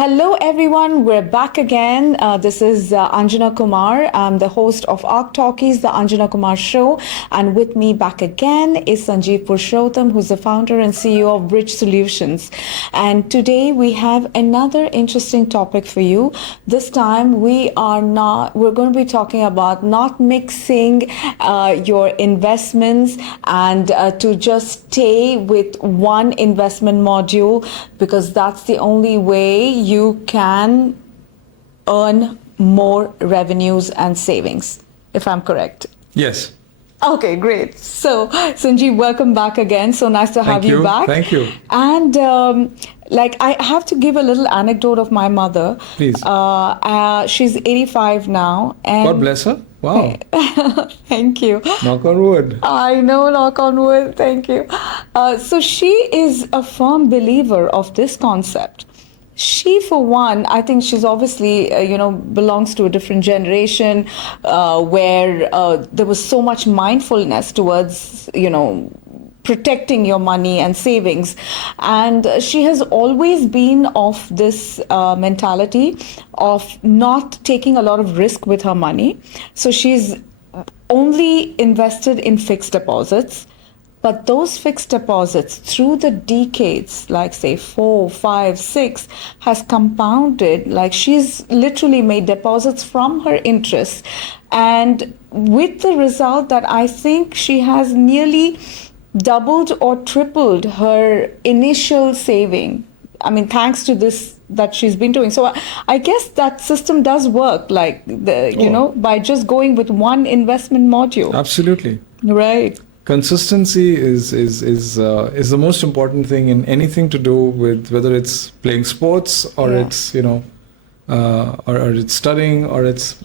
Hello everyone, we're back again. This is Anjana Kumar. I'm the host of Talkies, the Anjana Kumar Show. And with me back again is Sanjiv Purushotam, who's the founder and CEO of Bridge Solutions. And today we have another interesting topic for you. This time we're going to be talking about not mixing your investments and to just stay with one investment module, because that's the only way you can earn more revenues and savings, if I'm correct. Yes. Okay, great. So, Sanjeev, welcome back again. So nice to have you back. Thank you. And I have to give a little anecdote of my mother. Please. She's 85 now. And God bless her. Wow. Thank you. Knock on wood. I know, knock on wood. Thank you. So she is a firm believer of this concept. She, for one, I think she's obviously, belongs to a different generation where there was so much mindfulness towards, protecting your money and savings. And she has always been of this mentality of not taking a lot of risk with her money. So she's only invested in fixed deposits. But those fixed deposits through the decades, like say 4, 5, 6, has compounded. Like she's literally made deposits from her interests. And with the result that I think she has nearly doubled or tripled her initial saving. I mean, thanks to this that she's been doing. So I guess that system does work, like, by just going with one investment module. Absolutely. Right. Consistency is the most important thing in anything to do with whether it's playing sports or it's or it's studying or it's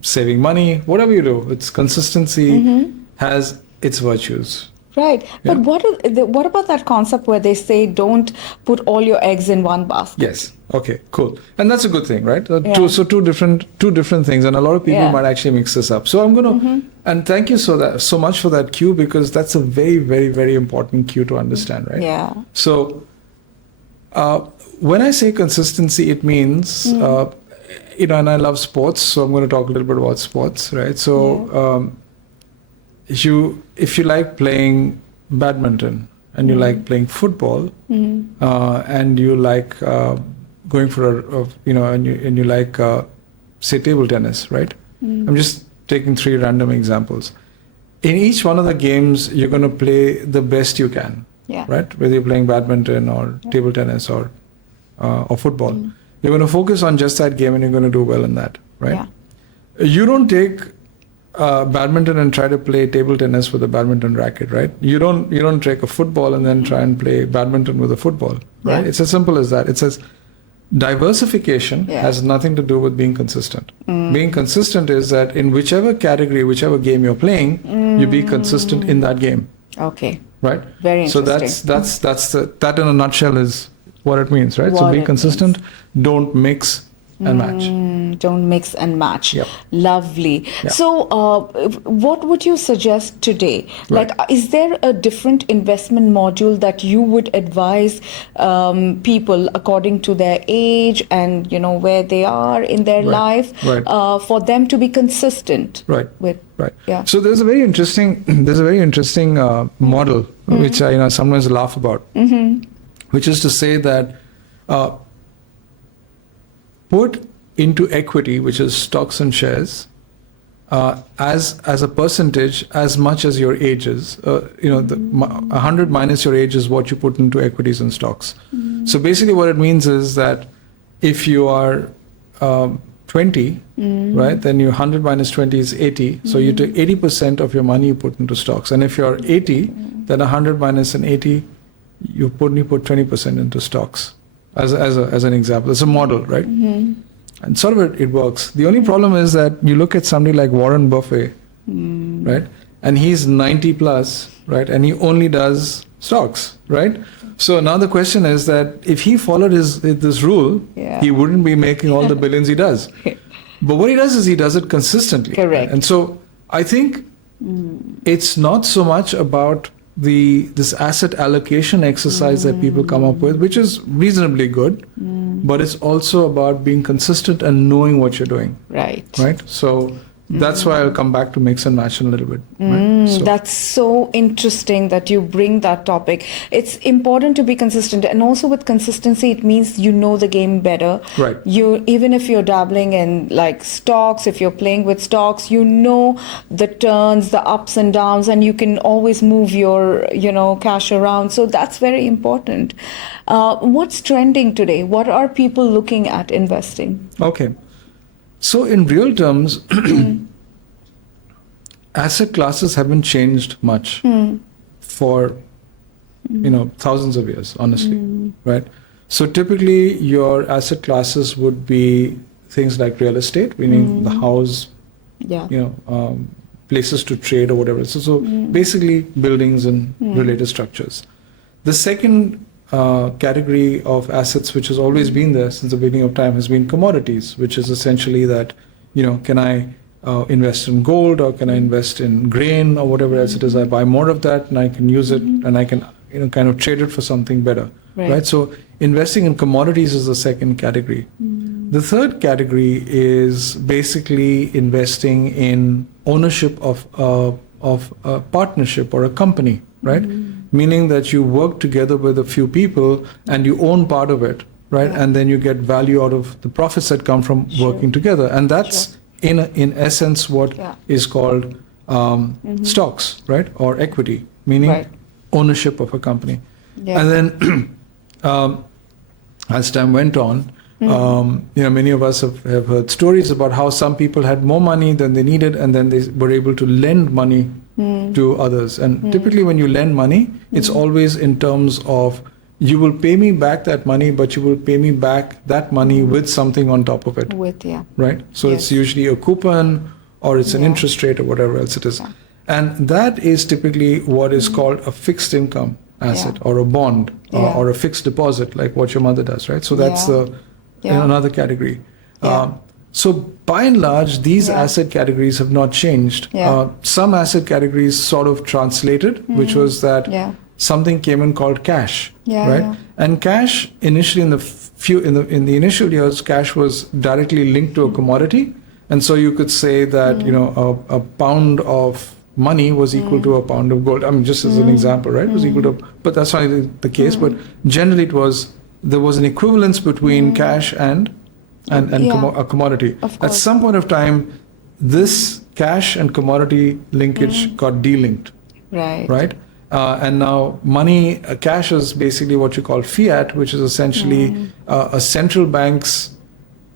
saving money. Whatever you do, it's consistency has its virtues. Right, but what about that concept where they say don't put all your eggs in one basket? Yes. Okay. Cool. And that's a good thing, right? Two different things, and a lot of people might actually mix this up. So I'm gonna and thank you so much for that cue, because that's a very, very, very important cue to understand, right? Yeah. So when I say consistency, it means and I love sports, so I'm going to talk a little bit about sports, right? So. If you like playing badminton and you like playing football and you like going for and you like say table tennis, right? I'm just taking 3 random examples. In each one of the games, you're going to play the best you can, right? Whether you're playing badminton or table tennis or football, you're going to focus on just that game and you're going to do well in that, right? Yeah. You don't take badminton and try to play table tennis with a badminton racket, right? You don't take a football and then try and play badminton with a football, right? It's as simple as that. It says diversification has nothing to do with being consistent. Being consistent is that in whichever category, whichever game you're playing, you be consistent in that game. Okay. Right? Very interesting. So that in a nutshell is what it means, right? So be consistent, don't mix and match. Don't mix and match. Yep. Lovely. Yep. So what would you suggest today? Like, is there a different investment module that you would advise people according to their age and, where they are in their life for them to be consistent with? Right. Yeah. So there's a very interesting model which I sometimes laugh about, which is to say that put into equity, which is stocks and shares, as a percentage, as much as your age is. 100 minus your age is what you put into equities and stocks. So basically what it means is that if you are 20, right, then your 100 minus 20 is 80. So you take 80% of your money you put into stocks. And if you're 80, then 100 minus an 80, you put 20% into stocks. As an example, it's a model, right? And sort of it works. The only problem is that you look at somebody like Warren Buffett, right? And he's 90 plus, right? And he only does stocks, right? So now the question is that if he followed this rule, he wouldn't be making all the billions he does. But what he does is he does it consistently. Correct. And so I think it's not so much about this asset allocation exercise that people come up with, which is reasonably good. but it's also about being consistent and knowing what you're doing. Right. Right. So that's why I'll come back to mix and match in a little bit. Right? So, That's so interesting that you bring that topic. It's important to be consistent, and also with consistency, it means you know the game better. Right. You, even if you're dabbling in like stocks, if you're playing with stocks, you know the turns, the ups and downs, and you can always move your cash around. So that's very important. What's trending today? What are people looking at investing? okay. So in real terms, asset classes haven't changed much for thousands of years, honestly, right? So typically your asset classes would be things like real estate, meaning the house, Yeah. places to trade or whatever. So basically buildings and related structures. The second category of assets, which has always been there since the beginning of time, has been commodities, which is essentially that, can I invest in gold, or can I invest in grain, or whatever else it is? I buy more of that and I can use it, and I can kind of trade it for something better, right? So investing in commodities is the second category. The third category is basically investing in ownership of a partnership or a company, right? Meaning that you work together with a few people and you own part of it, right? Yeah. And then you get value out of the profits that come from working together. And that's in essence what is called stocks, right? Or equity, meaning ownership of a company. Yeah. And then as time went on, many of us have heard stories about how some people had more money than they needed, and then they were able to lend money to others. And typically when you lend money, it's always in terms of, you will pay me back that money, but you will pay me back that money with something on top of it. Right? So it's usually a coupon, or it's an interest rate, or whatever else it is. Yeah. And that is typically what is called a fixed income asset, or a bond, or a fixed deposit, like what your mother does, right? So that's another category. So by and large, these asset categories have not changed. Some asset categories sort of translated, which was that something came in called cash, right? And cash initially in the initial years, cash was directly linked to a commodity, and so you could say that a pound of money was equal to a pound of gold. I mean, just as an example, right? It was equal to, but that's not the case. But generally, there was an equivalence between cash and a commodity. At some point of time, this cash and commodity linkage got delinked. Right? And now cash is basically what you call fiat, which is essentially a central bank's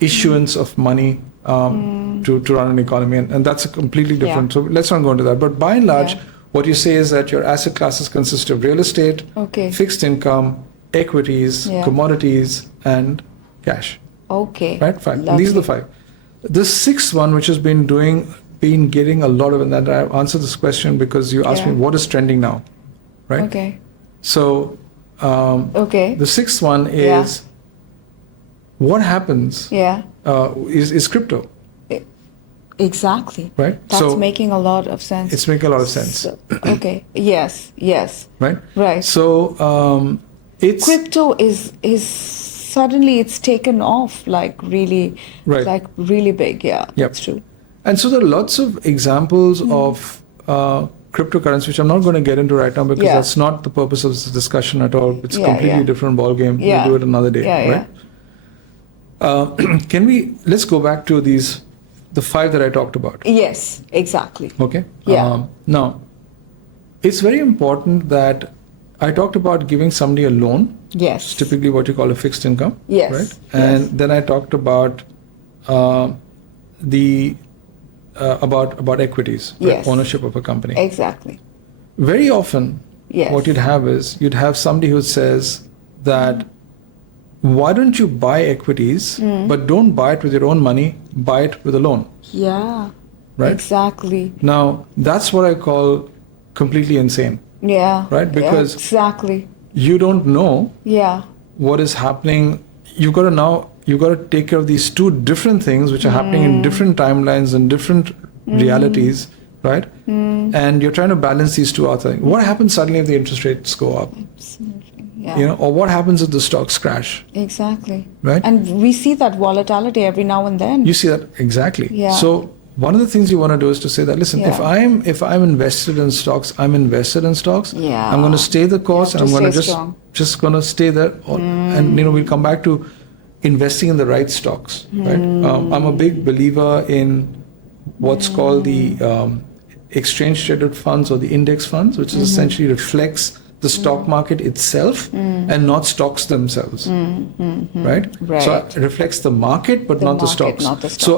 issuance of money to run an economy. And that's a completely different, so let's not go into that. But by and large, what you say is that your asset classes consist of real estate, fixed income, equities, commodities, and cash. Okay. Right? 5. These are the 5. The sixth one, which has been getting a lot of, and that I answered this question because you asked me what is trending now, right? Okay. So the sixth one is what happens is crypto. Exactly. Right? That's making a lot of sense. It's making a lot of sense. So, okay. Yes. Right? Right. So it's crypto is suddenly it's taken off like really big. That's true. And so there are lots of examples of cryptocurrency, which I'm not going to get into right now because that's not the purpose of this discussion at all. It's a completely different ballgame. We'll do it another day, right? Let's go back to the 5 that I talked about. Yes, exactly. Okay. Yeah. Now, it's very important that I talked about giving somebody a loan. Yes. It's typically what you call a fixed income. Yes. Right. And then I talked about about equities, right? Ownership of a company. Exactly. Very often, what you'd have somebody who says that, why don't you buy equities, but don't buy it with your own money, buy it with a loan. Yeah. Right? Exactly. Now, that's what I call completely insane. Yeah. Right? Because exactly. You don't know what is happening. You've got to take care of these 2 different things which are happening in different timelines and different realities, right? And you're trying to balance these two other things. What happens suddenly if the interest rates go up? Absolutely. Yeah. Or what happens if the stocks crash? Exactly. Right? And we see that volatility every now and then. You see that exactly. Yeah. So one of the things you want to do is to say that, listen, Yeah. if I'm invested in stocks, I'm invested in stocks. Yeah. I'm going to stay the course, You and have I'm to going to stay strong. just going to stay there. And we'll come back to investing in the right stocks. Right? I'm a big believer in what's called the exchange traded funds or the index funds, which is essentially reflects the stock market itself and not stocks themselves, right? So it reflects the market, but not the stocks. Not the stock. So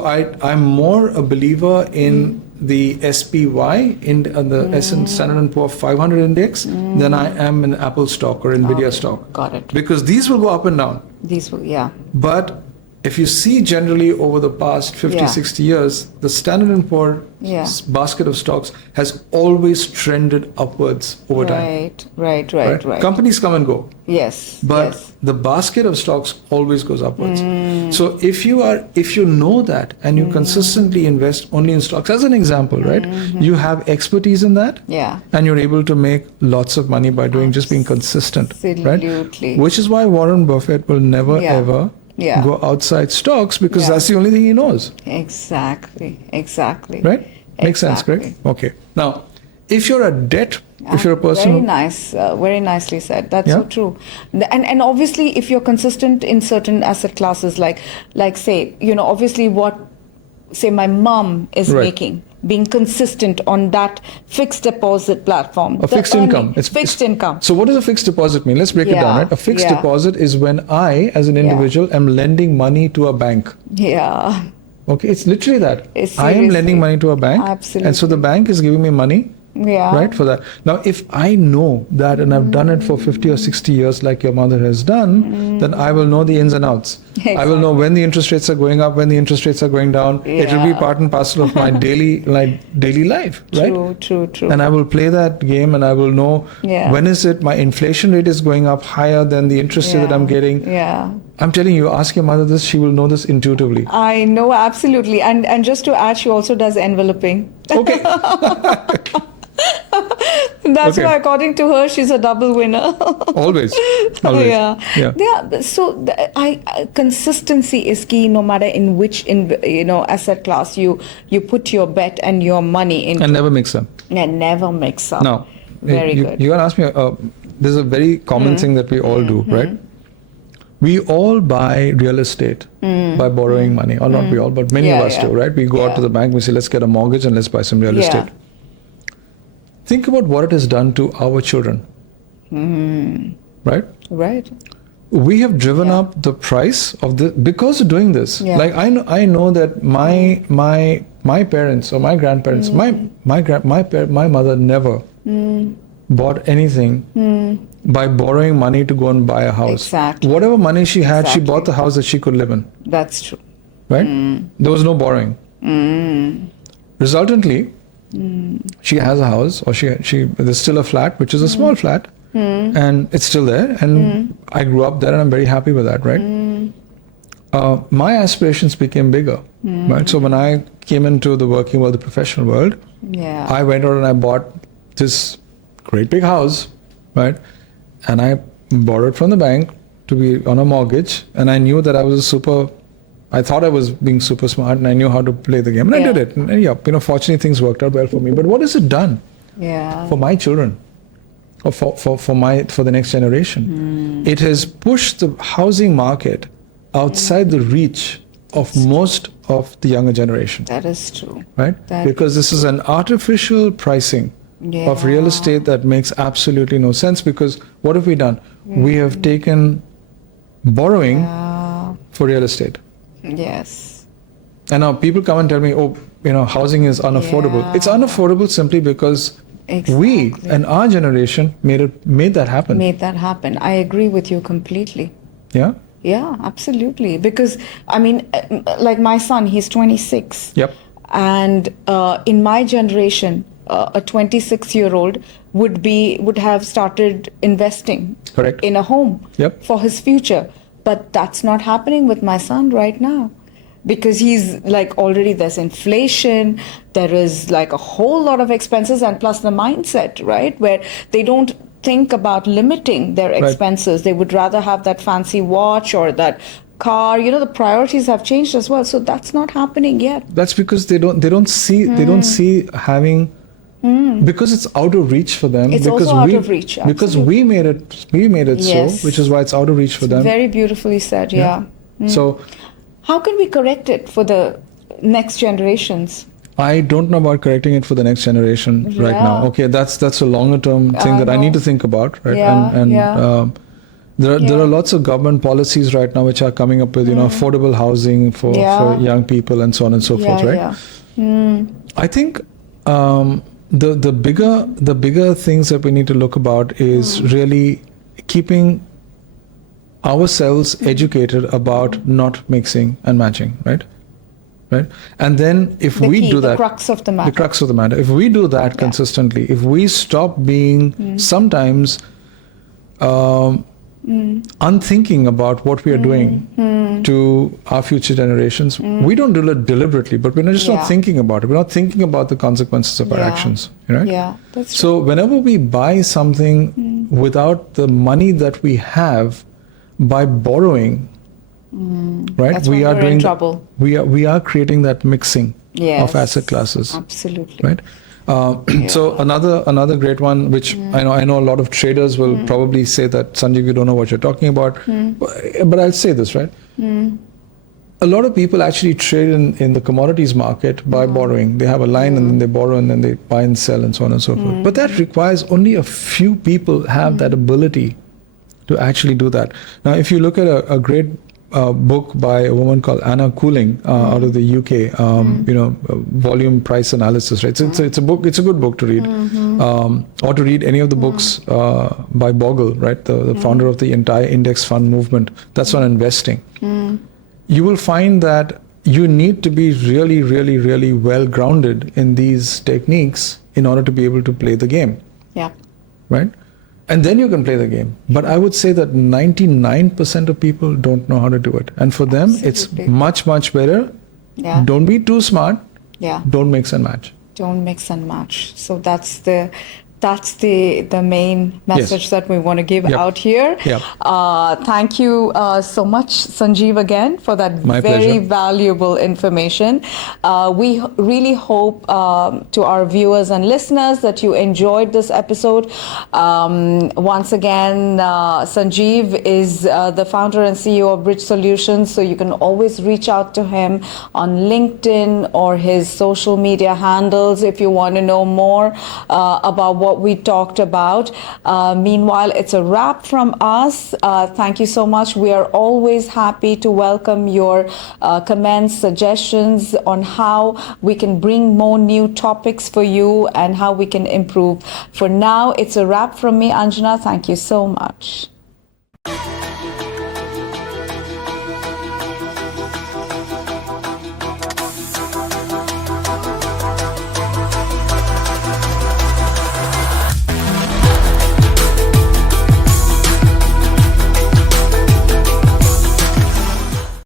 I'm more a believer in the SPY, in the Standard & Poor 500 index, than I am in Apple stock or Nvidia stock. Got it. Because these will go up and down. These will, yeah. But if you see generally over the past 50, Yeah. 60 years, the Standard & Poor Yeah. basket of stocks has always trended upwards over time. Right. Companies come and go, Yes. but yes. the basket of stocks always goes upwards. So if you know that and you consistently invest only in stocks, as an example, right? You have expertise in that, Yeah. and you're able to make lots of money by doing just being consistent, right? Absolutely. Which is why Warren Buffett will never Yeah. ever Yeah. go outside stocks, because Yeah. that's the only thing he knows, Exactly. right? Makes sense, correct? Exactly. Okay. Now, if you're a debt, if you're a person Very who- nice, very nicely said. That's Yeah. so true. And obviously, if you're consistent in certain asset classes, like say, obviously what, say my mom is Right. making, being consistent on that fixed deposit platform. a the fixed earning- income. Fixed income. So what does a fixed deposit mean? Let's break it down, Yeah, right? A fixed yeah. deposit is when I, as an individual, am lending money to a bank. Yeah. Okay, it's literally that. It's I am seriously. lending money to a bank, and so the bank is giving me money, Yeah. right, for that. Now, if I know that and I've done it for 50 or 60 years, like your mother has done, then I will know the ins and outs. I will know when the interest rates are going up, when the interest rates are going down. It will be Yeah. part and parcel of my daily life, right? True. And I will play that game, and I will know Yeah. when is it my inflation rate is going up higher than the interest rate that I'm getting. Yeah. I'm telling you, ask your mother this, she will know this intuitively. I know, absolutely. And just to add, she also does enveloping. Okay. That's Okay. why, according to her, she's a double winner. Always. Yeah. Yeah. So consistency is key, no matter in which asset class you put your bet and your money into. And never mix them. And never mix up. Now, Very you, good. You gotta ask me. There's a very common thing that we all do, right? We all buy real estate by borrowing money, or not we all, but many of us do, right? We go out to the bank, we say, let's get a mortgage and let's buy some real estate. Think about what it has done to our children, right? Right. We have driven up the price of the because of doing this. Yeah. Like I know that my parents or my grandparents, my mother never bought anything by borrowing money to go and buy a house. Exactly. Whatever money she had, she Exactly. bought the house that she could live in. That's true. Right? There was no borrowing. Resultantly, she has a house, or there's still a flat, which is a small flat, and it's still there. And I grew up there, and I'm very happy with that. Right? My aspirations became bigger. Right? So when I came into the working world, the professional world, Yeah. I went out and I bought this great big house, right? And I borrowed from the bank to be on a mortgage, and I knew that I thought I was being super smart, and I knew how to play the game, and I Yeah. did it. And fortunately things worked out well for me. But what has it done Yeah. for my children, or for the next generation? It has pushed the housing market outside the reach of most of the younger generation, That is true. right? Because this is an artificial pricing of real estate that makes absolutely no sense. Because what have we done? We have taken borrowing for real estate. Yes. And now people come and tell me, housing is unaffordable. Yeah. It's unaffordable simply because we Exactly. and our generation made that happen. Made that happen. I agree with you completely. Yeah? Yeah, absolutely. Because, I mean, like my son, he's 26. Yep. And in my generation, a 26-year-old would have started investing Correct. in a home Yep. for his future. But that's not happening with my son right now. because he's like already there's inflation, there is like a whole lot of expenses, and plus the mindset, right, where they don't think about limiting their expenses. They would rather have that fancy watch or that car. The priorities have changed as well, so that's not happening yet. That's because they don't see having, because it's out of reach for them. It's because also out of reach, because we made it Yes. so, which is why it's out of reach for them. Very beautifully said. Yeah. So How can we correct it for the next generations? I don't know about correcting it for the next generation right now. Okay, that's a longer term thing that I need to think about, right? There are lots of government policies right now which are coming up with affordable housing for young people and so on and so forth, right? I think the bigger things that we need to look about is really keeping ourselves educated about not mixing and matching, right? And then if we do that, the crux of the matter. If we do that consistently, if we stop being sometimes unthinking about what we are doing to our future generations, we don't do it deliberately, but we're just not thinking about it. We're not thinking about the consequences of our actions, right? Yeah, that's true. So whenever we buy something without the money that we have, by borrowing, right? That's when we're in trouble. We are creating that mixing of asset classes. Absolutely. Right. So another great one, which I know a lot of traders will probably say that, Sanjiv, you don't know what you're talking about, but I'll say this, right? A lot of people actually trade in the commodities market by borrowing. They have a line and then they borrow and then they buy and sell and so on and so forth. But that requires only a few people have that ability to actually do that. Now, if you look at a great book by a woman called Anna Cooling out of the UK, volume price analysis, right? So it's a book. It's a good book to read, or to read any of the books by Bogle, right? The founder of the entire index fund movement. That's on investing. You will find that you need to be really, really, really well grounded in these techniques in order to be able to play the game. Yeah. Right? And then you can play the game. But I would say that 99% of people don't know how to do it. And for them, it's much, much better. Yeah. Don't be too smart. Yeah. Don't mix and match. Don't mix and match. So that's the main message that we want to give out here. Thank you so much, Sanjiv, again, for that very valuable information. We really hope to our viewers and listeners that you enjoyed this episode. Once again, Sanjiv is the founder and CEO of Bridge Solutions, so you can always reach out to him on LinkedIn or his social media handles if you want to know more about what we talked about. Meanwhile, it's a wrap from us. Thank you so much. We are always happy to welcome your comments, suggestions on how we can bring more new topics for you and how we can improve. For now, it's a wrap from me, Anjana. Thank you so much.